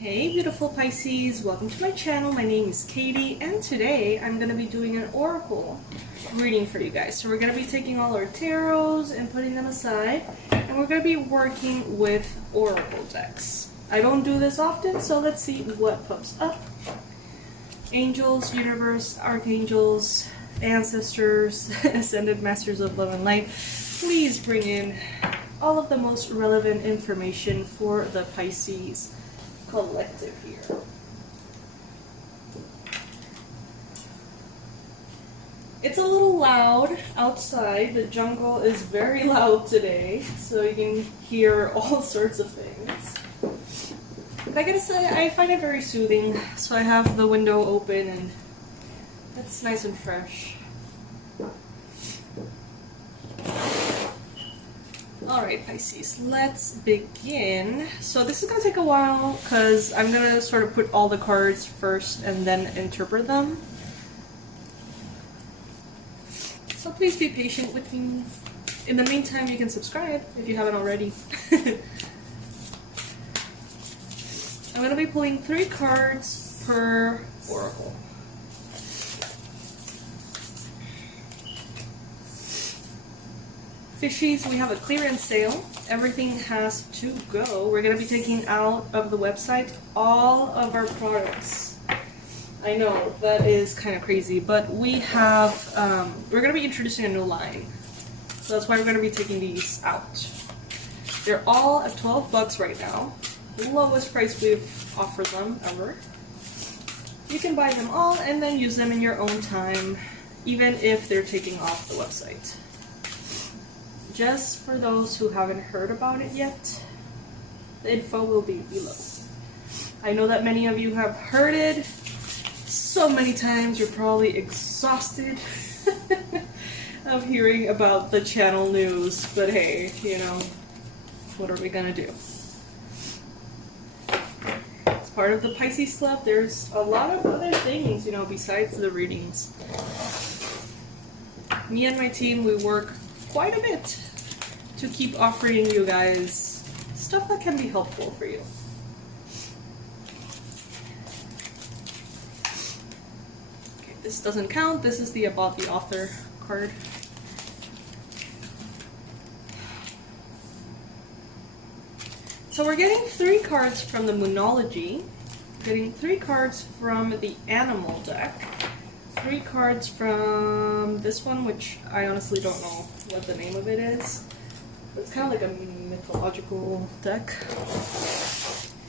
Hey beautiful Pisces, welcome to my channel. My name is Katie and today I'm going to be doing an oracle reading for you guys. So we're going to be taking all our tarots and putting them aside and we're going to be working with oracle decks. I don't do this often, so let's see what pops up. Angels, universe, archangels, ancestors, ascended masters of love and light, please bring in all of the most relevant information for the Pisces collective here. It's a little loud outside. The jungle is very loud today, so you can hear all sorts of things. But I gotta say, I find it very soothing, so I have the window open and it's nice and fresh. Alright Pisces, let's begin. So this is going to take a while because I'm going to sort of put all the cards first and then interpret them. So please be patient with me. In the meantime, you can subscribe if you haven't already. I'm going to be pulling 3 cards per oracle. Fishies, we have a clearance sale. Everything has to go. We're going to be taking out of the website all of our products. I know, that is kind of crazy, but we have, we're going to be introducing a new line. So that's why we're going to be taking these out. They're all at 12 bucks right now. The lowest price we've offered them ever. You can buy them all and then use them in your own time, even if they're taking off the website. Just for those who haven't heard about it yet, the info will be below. I know that many of you have heard it so many times, you're probably exhausted of hearing about the channel news, but hey, you know, what are we gonna do? As part of the Pisces Club, there's a lot of other things, you know, besides the readings. Me and my team, we work quite a bit to keep offering you guys stuff that can be helpful for you. Okay, this doesn't count. This is the about the author card. So we're getting 3 cards from the Moonology, getting 3 cards from the Animal deck, 3 cards from this one, which I honestly don't know what the name of it is. It's kind of like a mythological deck.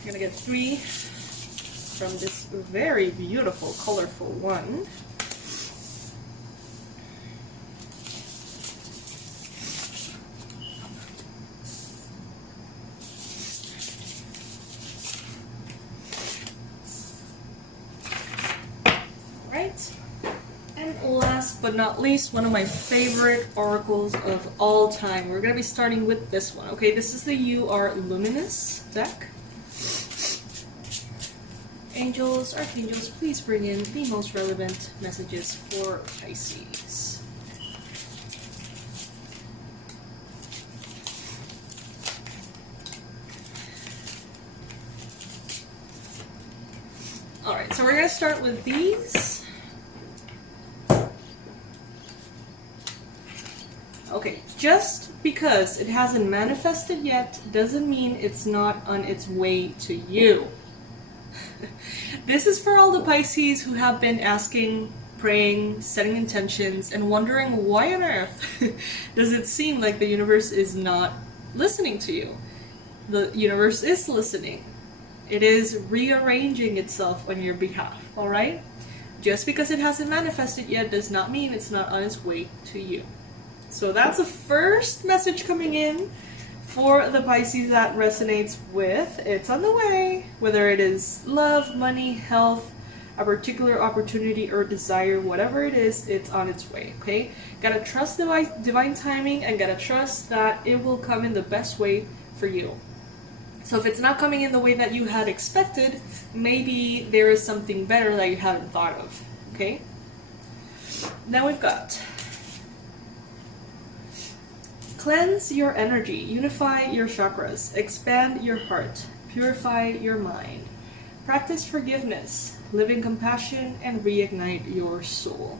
You're gonna get 3 from this very beautiful, colorful one. Last but not least, one of my favorite oracles of all time. We're going to be starting with this one. Okay, this is the You Are Luminous deck. Angels, archangels, please bring in the most relevant messages for Pisces. Alright, so we're going to start with these. Okay, just because it hasn't manifested yet doesn't mean it's not on its way to you. This is for all the Pisces who have been asking, praying, setting intentions, and wondering why on earth does it seem like the universe is not listening to you. The universe is listening. It is rearranging itself on your behalf, alright? Just because it hasn't manifested yet does not mean it's not on its way to you. So that's the first message coming in for the Pisces that resonates with. It's on the way. Whether it is love, money, health, a particular opportunity or desire, whatever it is, it's on its way, okay? Gotta trust divine timing and gotta trust that it will come in the best way for you. So if it's not coming in the way that you had expected, maybe there is something better that you haven't thought of, okay? Now we've got cleanse your energy, unify your chakras, expand your heart, purify your mind, Practice forgiveness, live in compassion, and reignite your soul.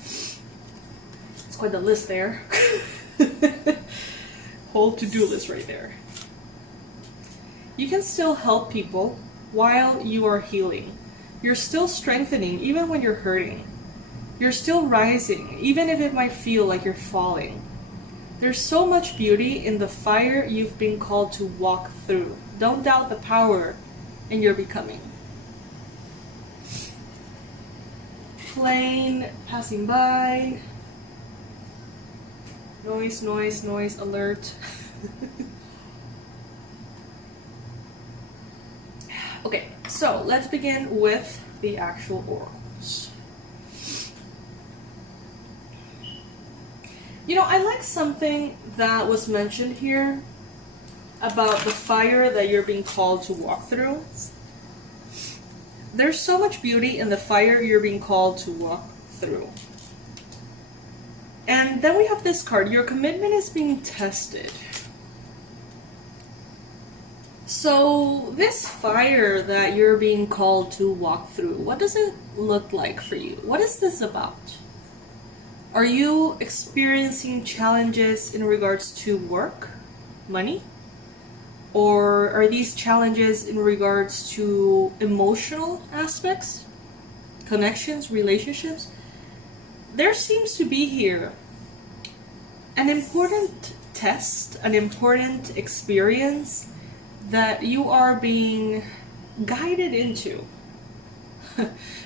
It's quite the list there. Whole to-do list right there. You can still help people while you are healing. You're still strengthening even when you're hurting. You're still rising even if it might feel like you're falling. There's so much beauty in the fire you've been called to walk through. Don't doubt the power in your becoming. Plane passing by. Noise, noise, noise, alert. Okay, so let's begin with the actual oracles. You know, I like something that was mentioned here about the fire that you're being called to walk through. There's so much beauty in the fire you're being called to walk through. And then we have this card, your commitment is being tested. So this fire that you're being called to walk through, what does it look like for you? What is this about? Are you experiencing challenges in regards to work, money? Or are these challenges in regards to emotional aspects, connections, relationships? There seems to be here an important test, an important experience that you are being guided into.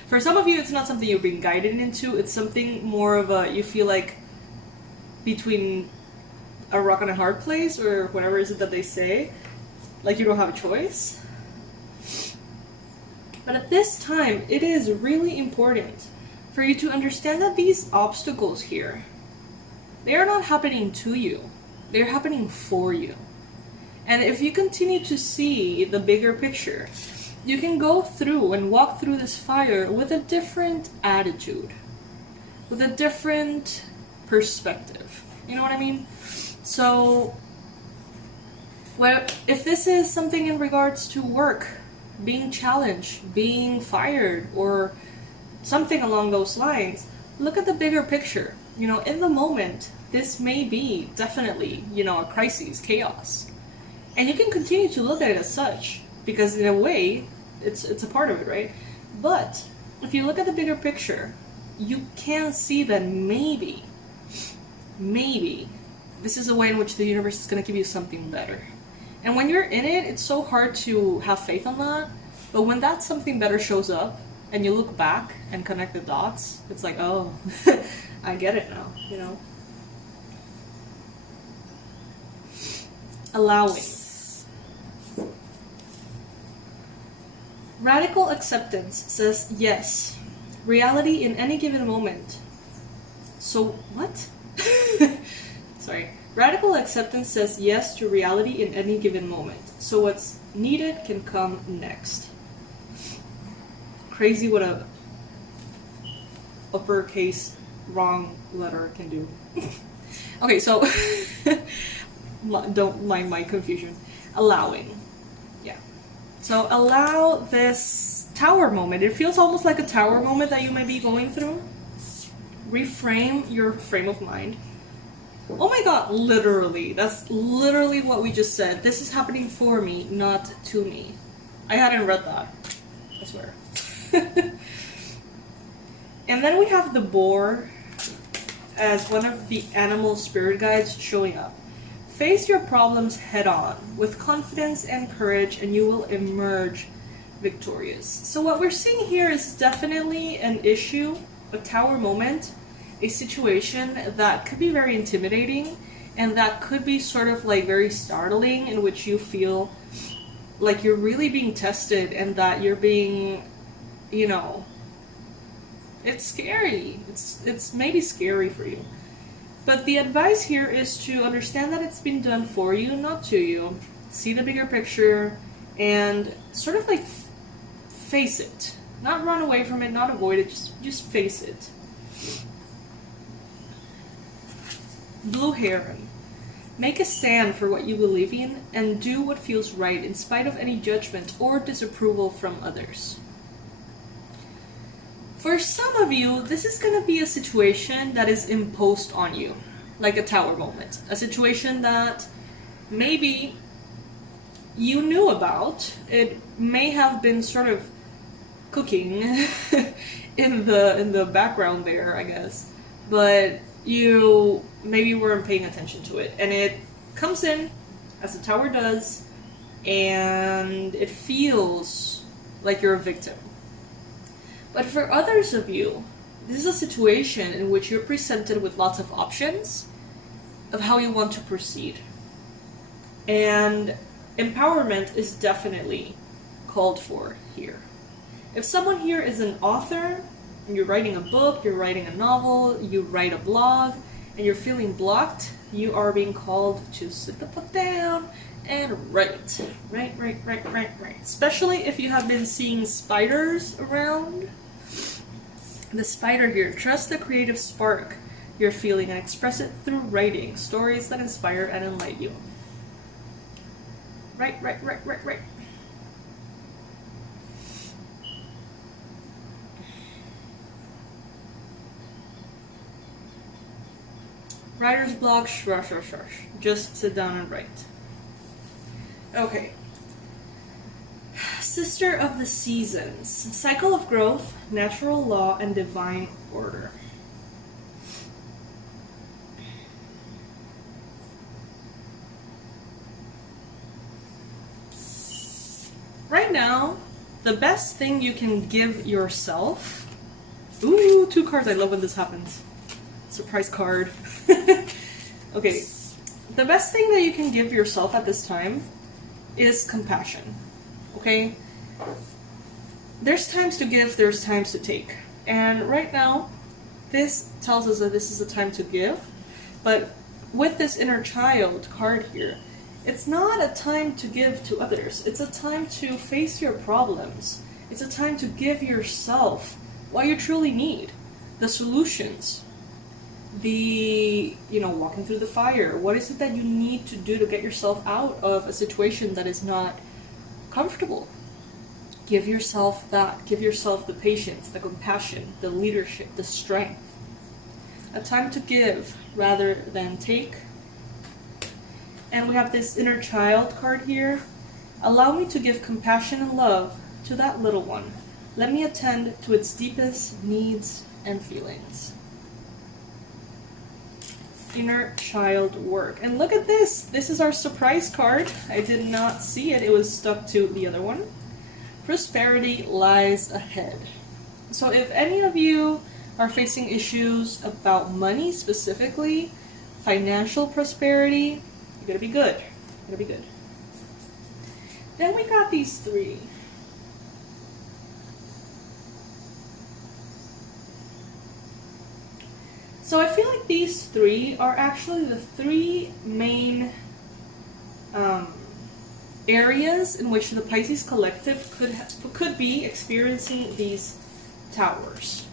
For some of you, it's not something you're being guided into. It's something more of a, you feel like between a rock and a hard place, or whatever is it that they say. Like you don't have a choice. But at this time, it is really important for you to understand that these obstacles here, they are not happening to you. They're happening for you. And if you continue to see the bigger picture, you can go through and walk through this fire with a different attitude, with a different perspective. You know what I mean? So, well, if this is something in regards to work, being challenged, being fired, or something along those lines, look at the bigger picture. You know, in the moment, this may be definitely, you know, a crisis, chaos. And you can continue to look at it as such, because in a way, it's a part of it, right? But if you look at the bigger picture, you can see that maybe, this is a way in which the universe is going to give you something better. And when you're in it, it's so hard to have faith on that. But when that something better shows up, and you look back and connect the dots, it's like, oh, I get it now, you know? Allowing. Radical acceptance says yes. Reality in any given moment. So, what? Sorry. Radical acceptance says yes to reality in any given moment. So what's needed can come next. Crazy what a uppercase wrong letter can do. Okay, so don't mind my confusion. Allowing. Yeah. So allow this tower moment. It feels almost like a tower moment that you may be going through. Reframe your frame of mind. Oh my god, literally. That's literally what we just said. This is happening for me, not to me. I hadn't read that. I swear. And then we have the boar as one of the animal spirit guides showing up. Face your problems head on with confidence and courage, and you will emerge victorious. So what we're seeing here is definitely an issue, a tower moment, a situation that could be very intimidating, and that could be sort of like very startling, in which you feel like you're really being tested and that you're being, you know, it's scary. It's maybe scary for you. But the advice here is to understand that it's been done for you, not to you. See the bigger picture and sort of like face it. Not run away from it, not avoid it, just face it. Blue heron. Make a stand for what you believe in and do what feels right in spite of any judgment or disapproval from others. For some of you, this is going to be a situation that is imposed on you, like a tower moment. A situation that maybe you knew about. It may have been sort of cooking in the background there, I guess. But you maybe weren't paying attention to it. And it comes in, as the tower does, and it feels like you're a victim. But for others of you, this is a situation in which you're presented with lots of options of how you want to proceed. And empowerment is definitely called for here. If someone here is an author, and you're writing a book, you're writing a novel, you write a blog, and you're feeling blocked, you are being called to sit the fuck down and write. Right. Especially if you have been seeing spiders around. The spider here, trust the creative spark you're feeling and express it through writing. Stories that inspire and enlighten you. Right. Writer's block, shush. Just sit down and write. Okay. Sister of the Seasons. Cycle of growth, natural law, and divine order. Right now, the best thing you can give yourself... Ooh, 2 cards. I love when this happens. Surprise card. Okay, the best thing that you can give yourself at this time is compassion. Okay? There's times to give, there's times to take. And right now, this tells us that this is a time to give. But with this inner child card here, it's not a time to give to others. It's a time to face your problems. It's a time to give yourself what you truly need. The solutions. Walking through the fire. What is it that you need to do to get yourself out of a situation that is not comfortable? Give yourself that. Give yourself the patience, the compassion, the leadership, the strength. A time to give rather than take. And we have this inner child card here. Allow me to give compassion and love to that little one. Let me attend to its deepest needs and feelings. Inner child work. And look at this. This is our surprise card. I did not see it. It was stuck to the other one. Prosperity lies ahead. So if any of you are facing issues about money specifically, financial prosperity, you gotta be good. You gotta be good. Then we got these 3. So I feel like these 3 are actually the 3 main areas in which the Pisces collective could be experiencing these towers.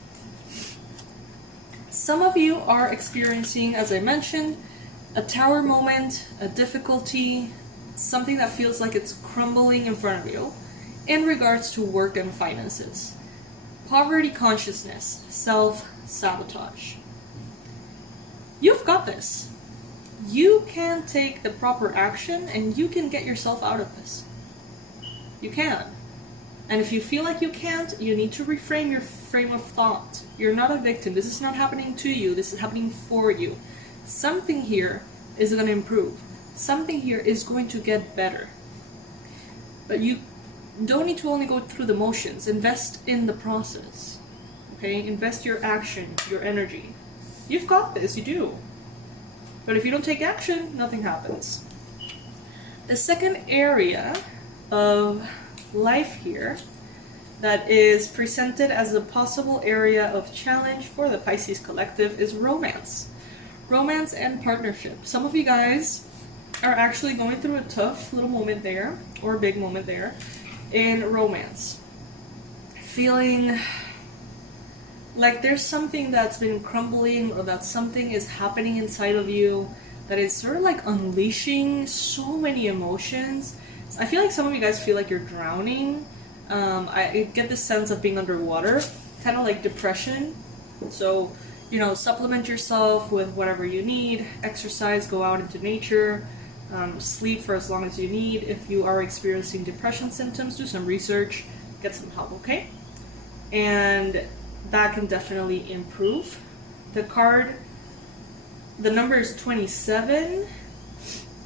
Some of you are experiencing, as I mentioned, a tower moment, a difficulty, something that feels like it's crumbling in front of you in regards to work and finances. Poverty consciousness, self-sabotage. You've got this. You can take the proper action and you can get yourself out of this. You can. And if you feel like you can't, you need to reframe your frame of thought. You're not a victim. This is not happening to you. This is happening for you. Something here is going to improve. Something here is going to get better. But you don't need to only go through the motions. Invest in the process. Okay? Invest your action, your energy. You've got this, you do. But if you don't take action, nothing happens. The second area of life here that is presented as a possible area of challenge for the Pisces collective is romance. Romance and partnership. Some of you guys are actually going through a tough little moment there, or a big moment there, in romance. Feeling like there's something that's been crumbling, or that something is happening inside of you that is sort of like unleashing so many emotions. I feel like some of you guys feel like you're drowning. I get this sense of being underwater, kind of like depression. So, you know, supplement yourself with whatever you need, exercise, go out into nature, sleep for as long as you need. If you are experiencing depression symptoms, do some research, get some help, okay? And that can definitely improve. The card, the number is 27,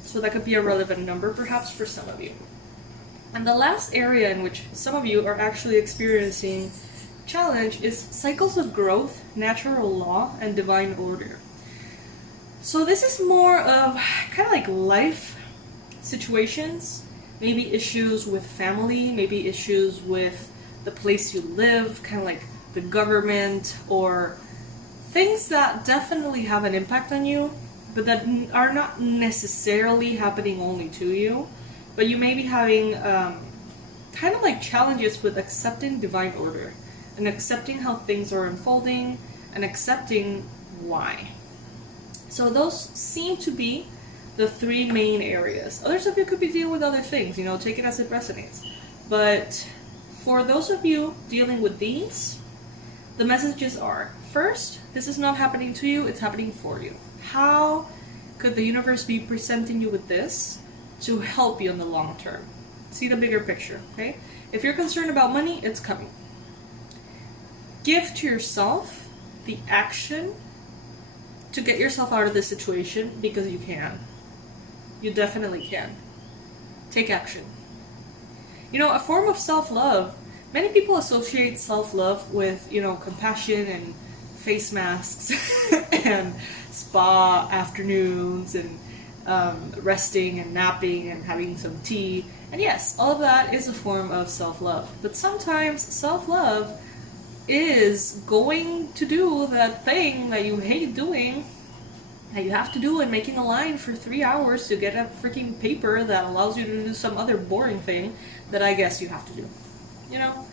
so that could be a relevant number perhaps for some of you. And the last area in which some of you are actually experiencing challenge is cycles of growth, natural law, and divine order. So this is more of kind of like life situations, maybe issues with family, maybe issues with the place you live, kind of like the government, or things that definitely have an impact on you, but that are not necessarily happening only to you. But you may be having kind of like challenges with accepting divine order and accepting how things are unfolding and accepting why. So those seem to be the three main areas. Others of you could be dealing with other things, you know, take it as it resonates. But for those of you dealing with these, the messages are, first, this is not happening to you, it's happening for you. How could the universe be presenting you with this to help you in the long term? See the bigger picture, okay? If you're concerned about money, it's coming. Give to yourself the action to get yourself out of this situation, because you can. You definitely can. Take action. You know, a form of self-love, many people associate self-love with, you know, compassion and face masks and spa afternoons and resting and napping and having some tea. And yes, all of that is a form of self-love. But sometimes self-love is going to do that thing that you hate doing, that you have to do, and making a line for 3 hours to get a freaking paper that allows you to do some other boring thing that I guess you have to do. You know?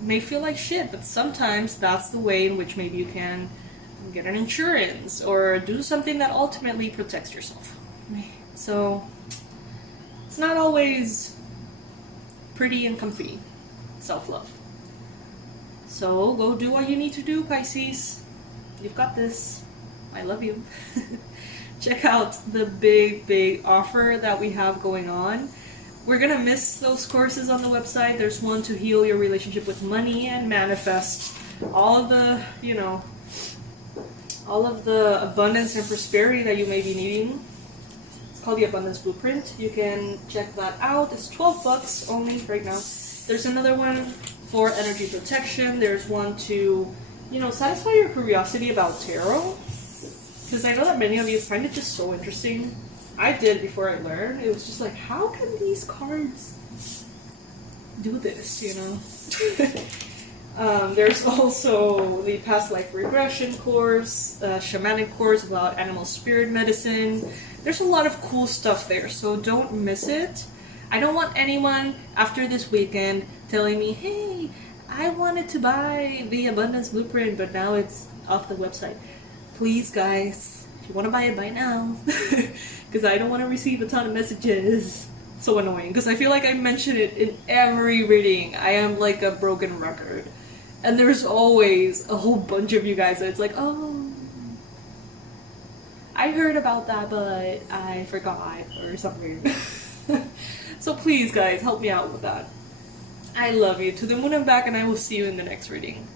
It may feel like shit, but sometimes that's the way in which maybe you can get an insurance or do something that ultimately protects yourself. So it's not always pretty and comfy self-love. So go do what you need to do, Pisces. You've got this. I love you. Check out the big offer that we have going on. We're gonna miss those courses on the website. There's one to heal your relationship with money and manifest all of the, you know, all of the abundance and prosperity that you may be needing. It's called the Abundance Blueprint. You can check that out. It's $12 only right now. There's another one for energy protection. There's one to, you know, satisfy your curiosity about tarot. Because I know that many of you find it just so interesting. I did before I learned. It was just like, how can these cards do this, you know? There's also the past life regression course, shamanic course about animal spirit medicine. There's a lot of cool stuff there, so don't miss it. I don't want anyone after this weekend telling me, hey, I wanted to buy the Abundance Blueprint, but now it's off the website. Please, guys, if you want to buy it, buy it now. Because I don't want to receive a ton of messages. So annoying, because I feel like I mention it in every reading. I am like a broken record. And there's always a whole bunch of you guys that it's like, oh, I heard about that, but I forgot, or something. So please, guys, help me out with that. I love you. To the moon and back, and I will see you in the next reading.